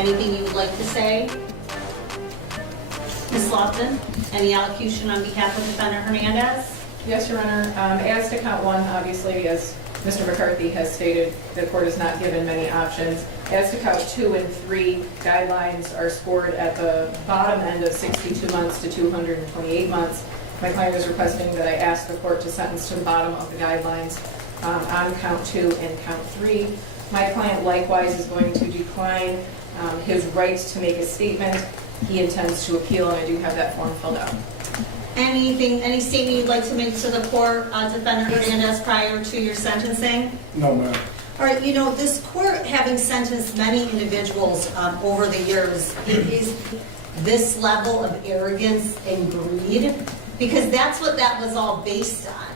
Anything you would like to say? Ms. Lofton, any allocution on behalf of Defendant Hernandez? Yes, Your Honor. As to count one, obviously, as Mr. McCarthy has stated, the court has not given many options. As to count 2 and 3, guidelines are scored at the bottom end of 62 months to 228 months. My client is requesting that I ask the court to sentence to the bottom of the guidelines on count 2 and count 3. My client likewise is going to decline his rights to make a statement. He intends to appeal, and I do have that form filled out. Any statement you'd like to make to the court, Defendant Hernandez, prior to your sentencing? No, ma'am. All right, you know, this court, having sentenced many individuals over the years, is this level of arrogance and greed, because that's what that was all based on.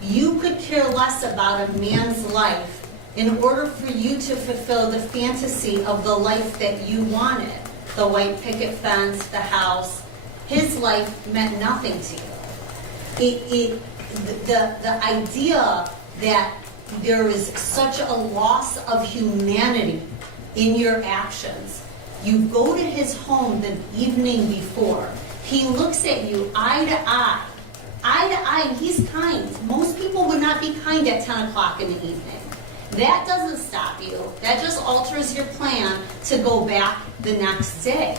You could care less about a man's life in order for you to fulfill the fantasy of the life that you wanted. The white picket fence, the house. His life meant nothing to you. The idea that there is such a loss of humanity in your actions. You go to his home the evening before. He looks at you eye to eye, and he's kind. Most people would not be kind at 10 o'clock in the evening. That doesn't stop you. That just alters your plan to go back the next day.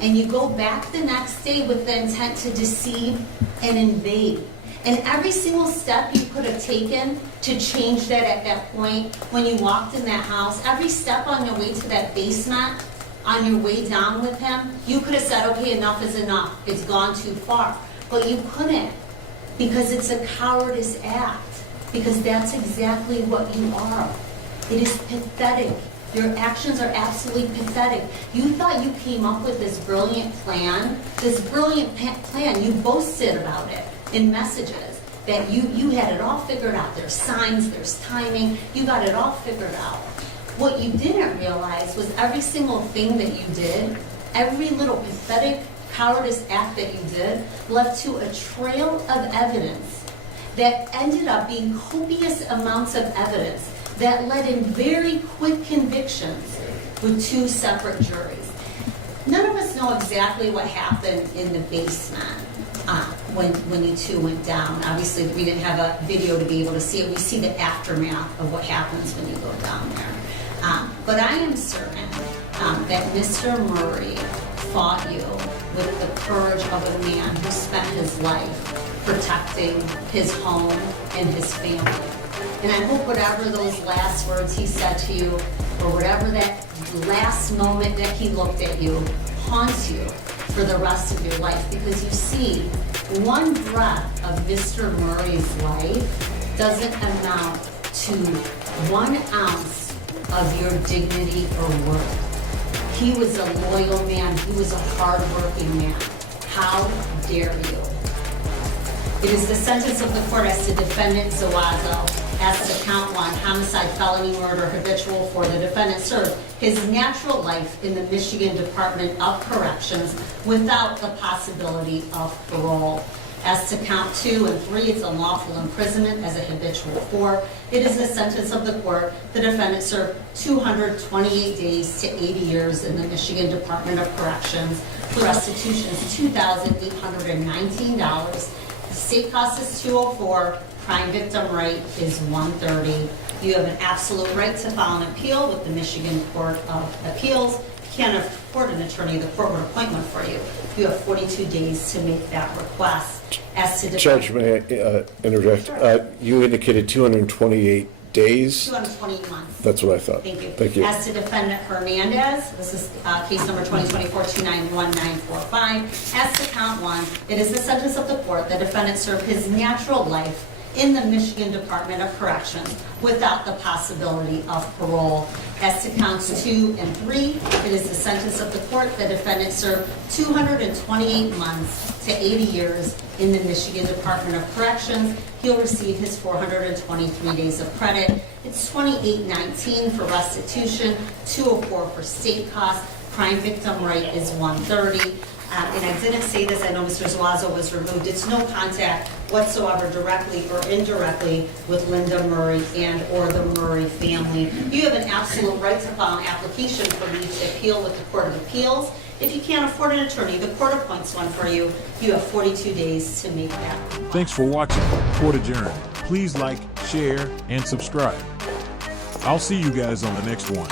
And you go back the next day with the intent to deceive and invade. And every single step you could have taken to change that at that point when you walked in that house, every step on your way to that basement, on your way down with him, you could have said, okay, enough is enough. It's gone too far. But you couldn't, because it's a cowardice act. Because that's exactly what you are. It is pathetic. Your actions are absolutely pathetic. You thought you came up with this brilliant plan. You boasted about it in messages, that you had it all figured out. There's signs, there's timing. You got it all figured out. What you didn't realize was every single thing that you did, every little pathetic cowardice act that you did, led to a trail of evidence that ended up being copious amounts of evidence that led in very quick convictions with 2 separate juries. None of us know exactly what happened in the basement when you 2 went down. Obviously, we didn't have a video to be able to see it. We see the aftermath of what happens when you go down there. But I am certain that Mr. Murray fought you with the courage of a man who spent his life protecting his home and his family. And I hope whatever those last words he said to you, or whatever that last moment that he looked at you, haunts you for the rest of your life. Because you see, one breath of Mr. Murray's life doesn't amount to 1 ounce of your dignity or worth. He was a loyal man. He was a hard-working man. How dare you? It is the sentence of the court as to Defendant Zuazo, as to count 1, homicide, felony, murder, habitual, for the defendant served his natural life in the Michigan Department of Corrections without the possibility of parole. As to count 2 and 3, it's unlawful imprisonment as a habitual 4. It is the sentence of the court. The defendant served 228 days to 80 years in the Michigan Department of Corrections. The restitution is $2,819. The state cost is $204. Crime victim rate is $130. You have an absolute right to file an appeal with the Michigan Court of Appeals. If you can't afford an attorney, the court would appoint one for you. You have 42 days to make that request. As to Judge, may I interject? Sure. You indicated 228 days. 220 months. That's what I thought. Thank you. Thank you. As to Defendant Hernandez, this is case number 2024-291945. As to count 1, it is the sentence of the court. The defendant served his natural life in the Michigan Department of Corrections without the possibility of parole. As to counts 2 and 3, it is the sentence of the court. The defendant served 228 months to 80 years in the Michigan Department of Corrections. He'll receive his 423 days of credit. It's $28.19 for restitution, $204 for state costs. Crime victim rate is $130. and I didn't say this, I know Mr. Zuazo was removed, it's no contact whatsoever directly or indirectly with Linda Murray and/or the Murray family. You have an absolute right to file an application for me to appeal with the Court of Appeals. If you can't afford an attorney, the court appoints one for you. You have 42 days to make that. Thanks for watching Court Adjourned. Please like, share, and subscribe. I'll see you guys on the next one.